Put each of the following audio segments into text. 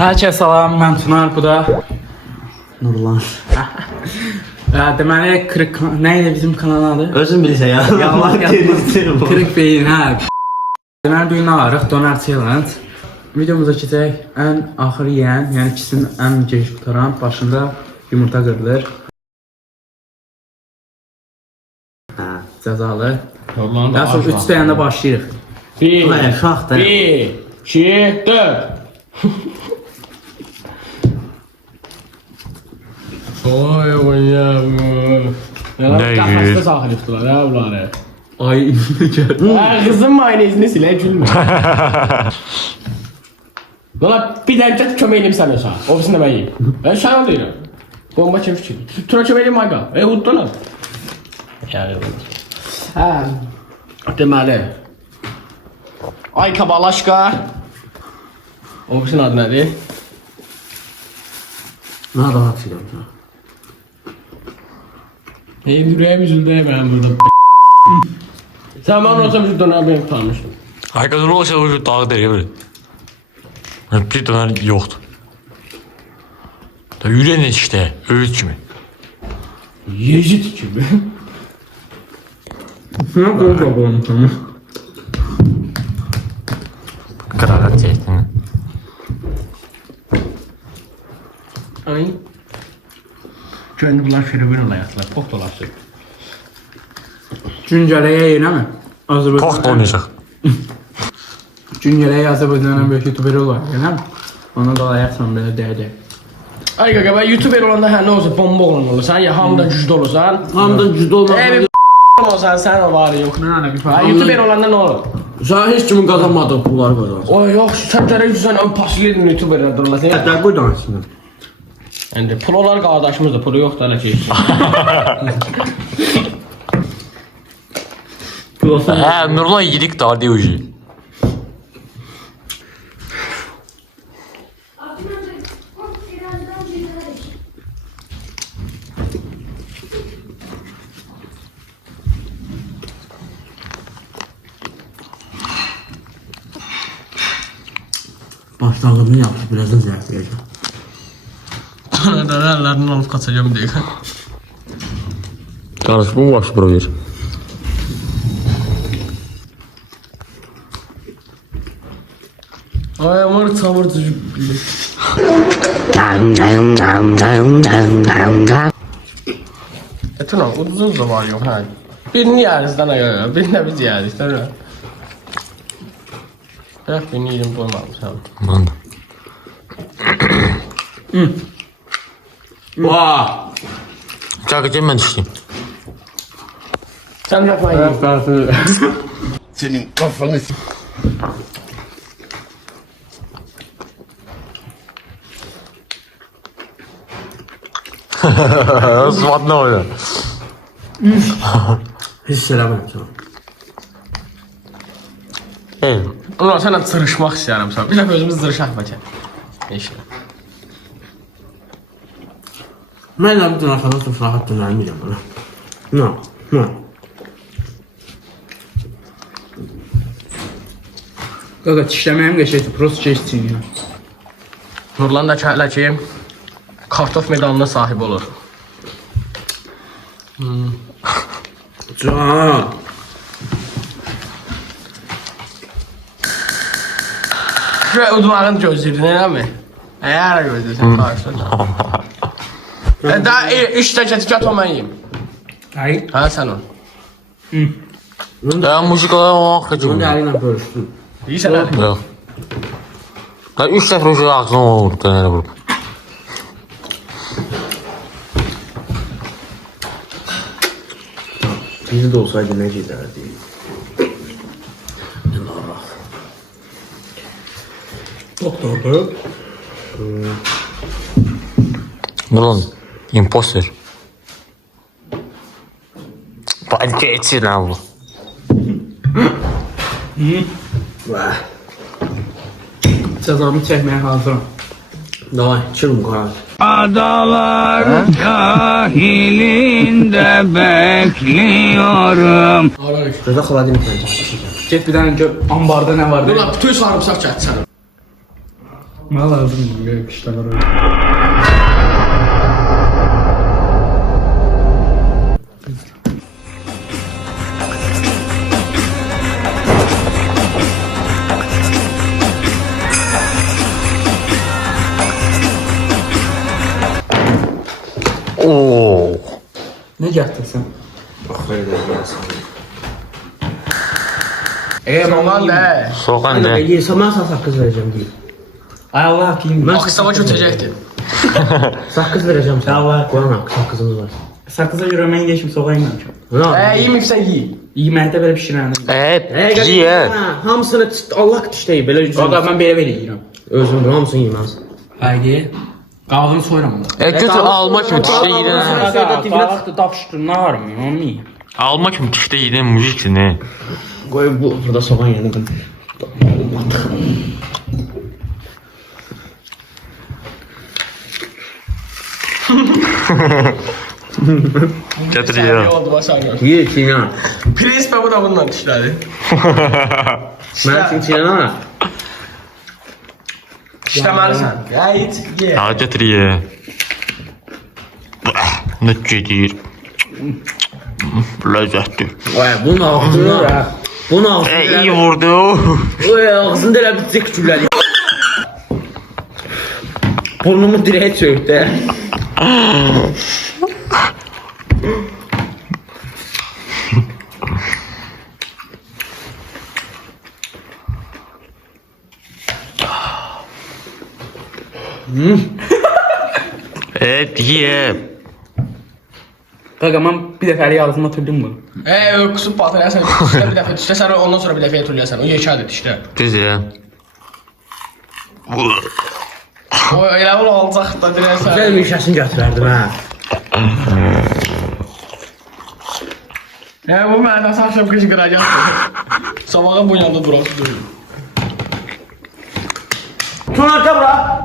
Herkese salam, mən Tunar, bu da Nurlan. deməli, neydi bizim kanalın adı? Özün bilirsən ya. Yalan Kırık beyin, hə. Deməli, bugün alırıq, Donar Challenge. Videomuza keçək, ən axır yiyən, yəni ikisinin ən geniş qutaran, başında yumurta qırılır. Cəzalı. Daha sonra 3 dəyəndə başlayırıq. 1, 2, 4. Oy oy ya. Ne kafasına sahil tuttular ya bunları. Ay, Ha kızım mayonezini sile gülme. Valla bir tane kömeğim sana sağ. Ofisinde ben yiyeyim. Ben şan değilim. Bomba çeviş çeviş. Tura kömeğim mayga. Huttu lan. Yani. Ha. Deməli. Ay kabalaşka. Ofisinin adı nedir? Ne rahat silahım. Yüreğim üzüldü hemen burada. Sen bana olsam şu dönem benim tanımıştım. Arkadaşlar olsa o dağ değil böyle. Bir döner yoktu. Da yüreğin işte öğüt gibi. Yecit gibi. ne koyacak onu sana? Kırarak çektin. Ay. Kendi bunlar fenomen olayatlar. Pok dolaştı. Güncələyə yeynəmi? Pok da oynayacak. Güncələyə Azərbaycanın böyük youtuber olar, yeynəmi? Ona da ayaqsan belə dəyəcək. Ay qaqa ben YouTuber olanda her ne olsa bomba olmalısan ya hamdan güçlü olursan. Hamdan cüzde olmaz. Evet olsan sen var yok. Ne bir Ha, fark. YouTuber olanda ne olur? Sen hiç kimin kazanmadığı pullar kazansın. O yok sen televizyon ön paslıydın YouTuber'da olasın. Hatta bu dansını. Yani pul olar kardeşimiz de pulu yok da ne şey. He Nurlan yedik daha diyor ucu. Başlanğıcını yapmış, birazdan zevkleyeceğim. Ellerinin alıp kaçacağım diye. Kardeş bu baş buraya. Ay amar tavır çocuk. Tuna uzun zaman yok ha. Birini yeriz lan aga, birini de biz yeriz değil mi? Evet birini yedim koymam sen. Aman da. Vaa! Çakacağım ben işleyeyim. Sen yapmayın. Senin kafanı s***. Sıvat ne oluyor? Hiç selam sana. Hey. Ulan sənə çırışmaq istəyirəm sən. Bir dəfə özümüz çırışaq bəlkə. İşte. Ben de bütün arkadaşım rahat dönermeyeceğim bana. No, no. Qaqa, dişləməyim qəşəkdir, prost keçsin ya. Nurlan da kəhlə ki, kartof medalına sahib olur. Can. Şöyle udmağını gözləyirdin, eləmi? Əgər gözləyirsən, karşıda. Daha üç təkət o mən yiyeyim. Ay. Ha sən o. Ya muzikalar o Bunu akıcım. eline bölüştüm. Yiyirsən əli. Yok. Ya 3 defa ucu aklım olur dönere vurup. Bizi de olsaydı ne giderdi? Doktor. Nurlan. Imposter. Bak geçsin abi. Vah. Cəzamı çəkməyə hazıram. Davay, çırpın karar. Adalar sahilinde bekliyorum. Rıza Xaladin efendi. Get bir dənə gör, ambarda nə var? Nurlan bütün sarımsaq gətir sənə. Nə lazımdır qışlar öyle. Oo. Ne gətirsən? Maman de. Soğan ne? Yesa mən sənə saqqız verəcəm deyim. Ay Allah kim? Aksama götürecekti. Saqqız verəcəm sənə. Allah Quran saqqızımız var. Sakıza göre mən yeşim soğan yeməmişəm. Nə? İyi mi sen iyi? Yeməkdə belə bişirəndə. Ye. Hamısını Allah dişləyib belə Qaqa mən belə yeyirəm. özüm hamısını yeməz. Haydi. Qağını soyuram onda. Götür alma kimi dişdə yedin. Qağı tapışdır, nə varım, onu Alma kimi dişdə yedin mujiksin ne? Qoy bu burada soğan yedim. Getir İyi ye. oldu başarılı. Ye kimya. Prensip bu da bundan işledi. Mən üçün çiğnə. İşlemelisin. Gayet ye. Ya getir ye. Ne gedir? Lezzetli. Vay bunun ağzını. Bunun ağzını. İyi vurdu. Oy ağzında elə bir küçüklər. Burnumu dirəyə çöktü. Evet ye. Qaqa mən bir dəfəlik ağzıma tördüm bunu. Kusub batırırsan. İşte bir defa düşte sen ondan sonra bir defa yetürlüyorsan. O yeşadır işte. Düz ye. O elə ol olacaq da dirəsən. Güzel bir şəsin götürərdim hə. Bu məndə saçım qışqıracaq. Sabaha bu yanda duraq durur. Tunarka bura.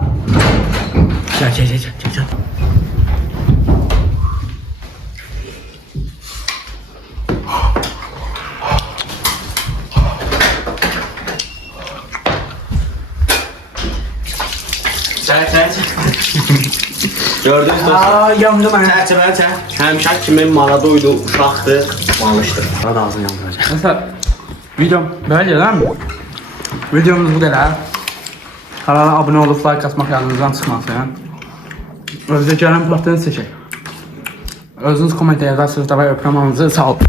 Gel. Gördünüz mü? Aa, yandı mən. Çərçəvəli çək. Həmişə kimi Maradoydu, uşaqdı, malışdı. Arada ağzını yandıracaq. Mesela videom böyle değil mi? Videomuz bu kadar. Kanala abone olup like atmak yadınızdan çıxmasın. Özünüzə gələn platını seçək. Özünüz kommentə yazarsınız da və öpürəm, sağ olun.